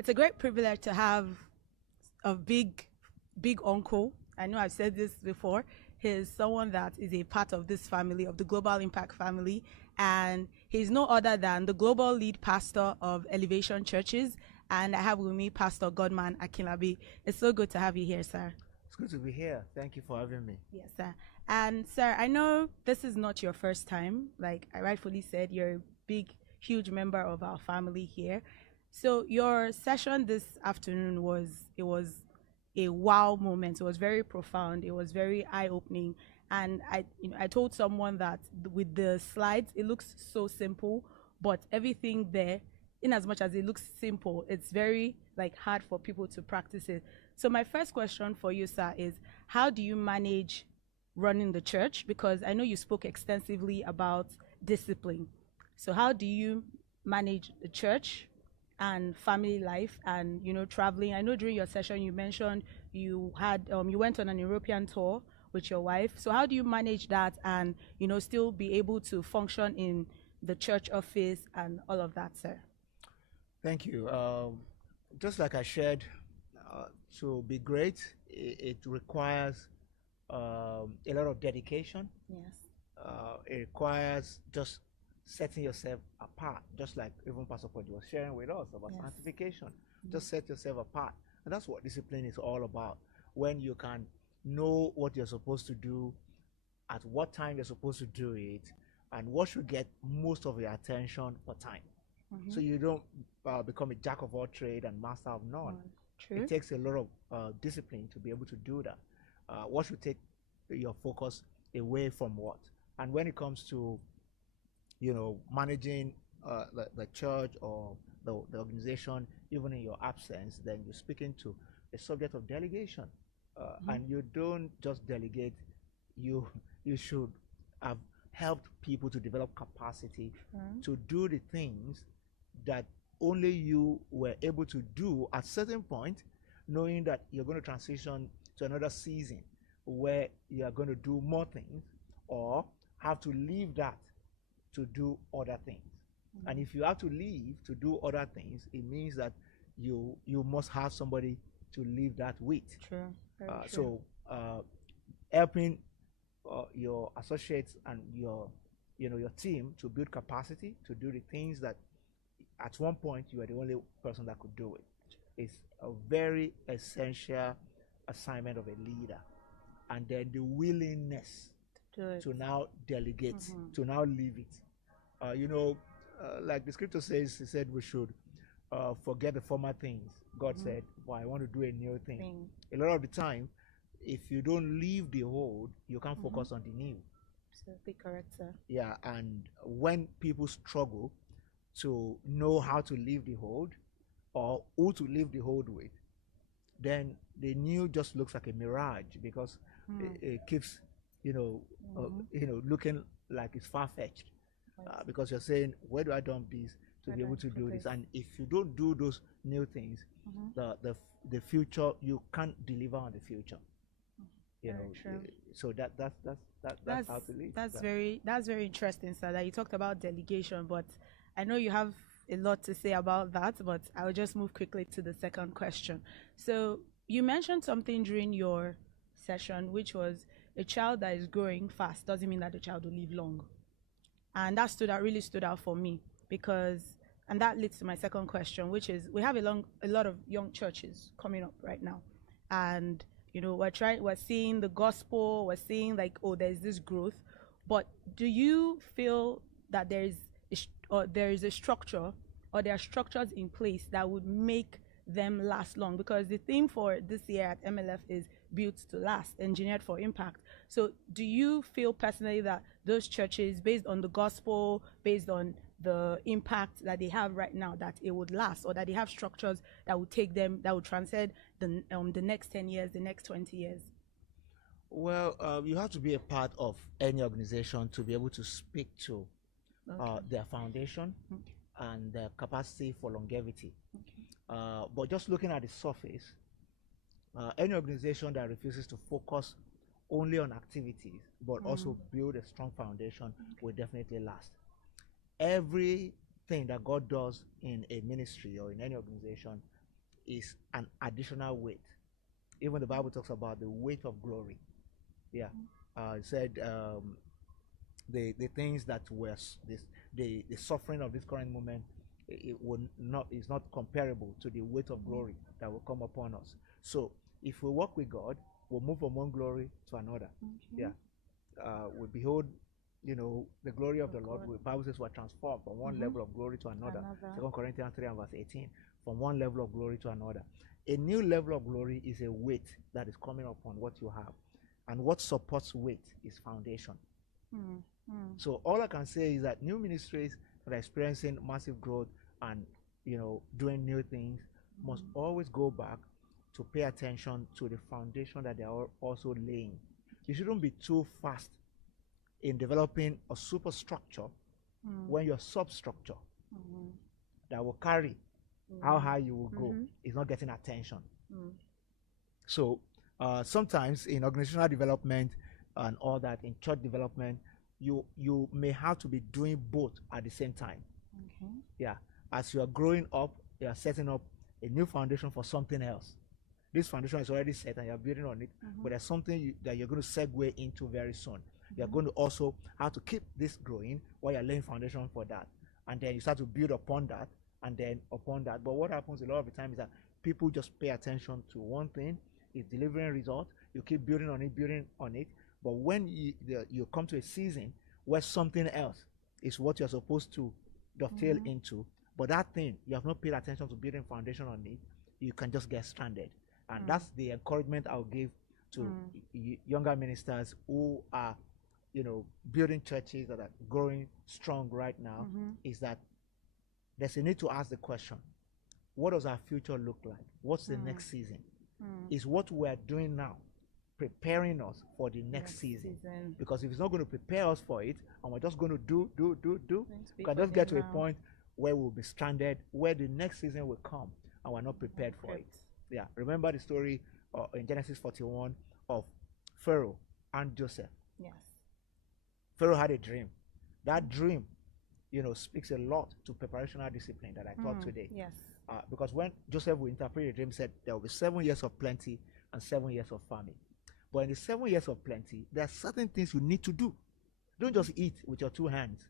it's a great privilege to have a big uncle. I know I've said this before. He's someone that is a part of this family, of the Global Impact family, and he's no other than the global lead pastor of Elevation Churches. And I have with me Pastor Godman Akinlabi. It's so good to have you here, sir. It's good to be here. Thank you for having me. Yes, sir. And sir, I know this is not your first time. Like I rightfully said, you're a big, huge member of our family here. So your session this afternoon was a wow moment. It was very profound. It was very eye-opening. And I told someone that with the slides, it looks so simple, but everything there, in as much as it looks simple, it's very like hard for people to practice it. So my first question for you, sir, is how do you manage running the church? Because I know you spoke extensively about discipline. So how do you manage the church and family life and, traveling? I know during your session you mentioned you had you went on an European tour with your wife. So how do you manage that and, still be able to function in the church office and all of that, sir? Thank you. Just like I shared, to be great, it requires a lot of dedication. Yes. It requires just setting yourself apart, just like even Pastor Paul was sharing with us about sanctification. Just set yourself apart. And that's what discipline is all about. When you can know what you're supposed to do, at what time you're supposed to do it, and what should get most of your attention for time. So you don't become a jack of all trade and master of none. True. It takes a lot of discipline to be able to do that. What should take your focus away from what? And when it comes to, managing the church or the organization, even in your absence, then you're speaking to the subject of delegation. And you don't just delegate, you should have helped people to develop capacity to do the things that only you were able to do at certain point, knowing that you're going to transition to another season where you are going to do more things or have to leave that to do other things. And if you have to leave to do other things, it means that you must have somebody to leave that with. True. Very true. So helping your associates and your team to build capacity to do the things that at one point you are the only person that could do it. It's a very essential assignment of a leader. And then the willingness to now delegate, to now leave it. Like the scripture says, he said we should forget the former things. God said, well, I want to do a new thing. A lot of the time, if you don't leave the old, you can't focus on the new. Absolutely correct, sir. Yeah, and when people struggle to know how to leave the old or who to leave the old with, then the new just looks like a mirage because it keeps, looking like it's far-fetched. Because you're saying, where do I dump this to be able to do this? And if you don't do those new things, the future, you can't deliver on the future. True. So that's how to live. That's very interesting, sir, that you talked about delegation, but I know you have a lot to say about that, but I'll just move quickly to the second question. So you mentioned something during your session, which was a child that is growing fast doesn't mean that the child will live long. And that really stood out for me and that leads to my second question, which is we have a lot of young churches coming up right now. And, we're seeing the gospel, we're seeing there's this growth, but do you feel that there is a structure or there are structures in place that would make them last long? Because the theme for this year at MLF is built to last, engineered for impact. So do you feel personally that those churches, based on the gospel, based on the impact that they have right now, that it would last, or that they have structures that would take them, that would transcend the next 10 years, the next 20 years? Well, you have to be a part of any organization to be able to speak to their foundation and their capacity for longevity. But just looking at the surface, any organization that refuses to focus only on activities but also build a strong foundation will definitely last. Everything that God does in a ministry or in any organization is an additional weight. Even the Bible talks about the weight of glory. Yeah. It said the things that were the suffering of this current moment, it would not is not comparable to the weight of glory that will come upon us. So if we walk with God, we'll move from one glory to another. Yeah. We behold, the glory of the Lord. The Bible says we're transformed from one level of glory to another. 2 Corinthians 3 and verse 18. From one level of glory to another. A new level of glory is a weight that is coming upon what you have. And what supports weight is foundation. So all I can say is that new ministries that are experiencing massive growth and doing new things must always go back to pay attention to the foundation that they are also laying. You shouldn't be too fast in developing a superstructure when your substructure that will carry how high you will go is not getting attention. So sometimes in organizational development and all that, in church development, you may have to be doing both at the same time. Yeah, as you are growing up, you are setting up a new foundation for something else. This foundation is already set and you're building on it, but there's something that you're going to segue into very soon. You're going to also have to keep this growing while you're laying foundation for that. And then you start to build upon that, and then upon that. But what happens a lot of the time is that people just pay attention to one thing, it's delivering results, you keep building on it. But when you come to a season where something else is what you're supposed to dovetail into, but that thing, you have not paid attention to building foundation on it, you can just get stranded. And that's the encouragement I'll give to younger ministers who are, building churches that are growing strong right now, is that there's a need to ask the question, what does our future look like? What's the next season? Is what we're doing now preparing us for the next season? Because if it's not going to prepare us for it, and we're just going to do, we can just get to a point where we'll be stranded, where the next season will come, and we're not prepared for it. Yeah, remember the story in Genesis 41 of Pharaoh and Joseph. Yes. Pharaoh had a dream. That dream, speaks a lot to preparational discipline that I taught today. Yes. Because when Joseph will interpret the dream, said there will be 7 years of plenty and 7 years of famine. But in the 7 years of plenty, there are certain things you need to do. Don't just eat with your two hands.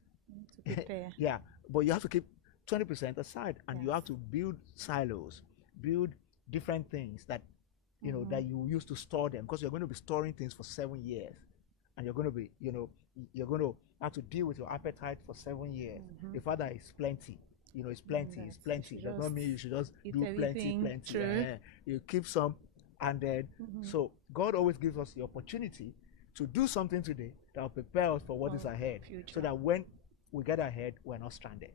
To prepare. Yeah, but you have to keep 20% aside, and you have to build silos, build different things that that you use to store them, because you're going to be storing things for 7 years, and you're going to be you're going to have to deal with your appetite for 7 years. The Father is plenty, it's plenty, it's plenty. Does not mean you should just do plenty. You keep some, and then so God always gives us the opportunity to do something today that will prepare us for what is ahead, so that when we get ahead, we're not stranded.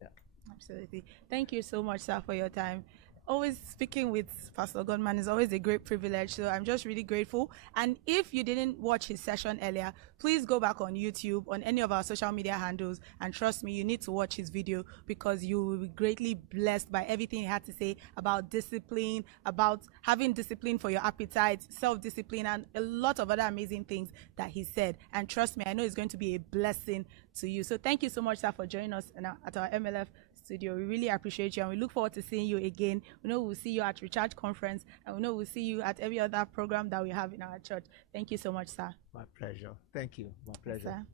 Yeah. Absolutely. Thank you so much, sir, for your time. Always speaking with Pastor Godman is always a great privilege, so I'm just really grateful. And if you didn't watch his session earlier, please go back on YouTube, on any of our social media handles, and trust me, you need to watch his video, because you will be greatly blessed by everything he had to say about discipline, about having discipline for your appetite, self-discipline, and a lot of other amazing things that he said. And trust me, I know it's going to be a blessing to you. So thank you so much, sir, for joining us at our MLF studio. We really appreciate you, and we look forward to seeing you again. We know we'll see you at Recharge Conference, and we know we'll see you at every other program that we have in our church. Thank you so much, sir. My pleasure. Thank you. My pleasure. Yes, sir.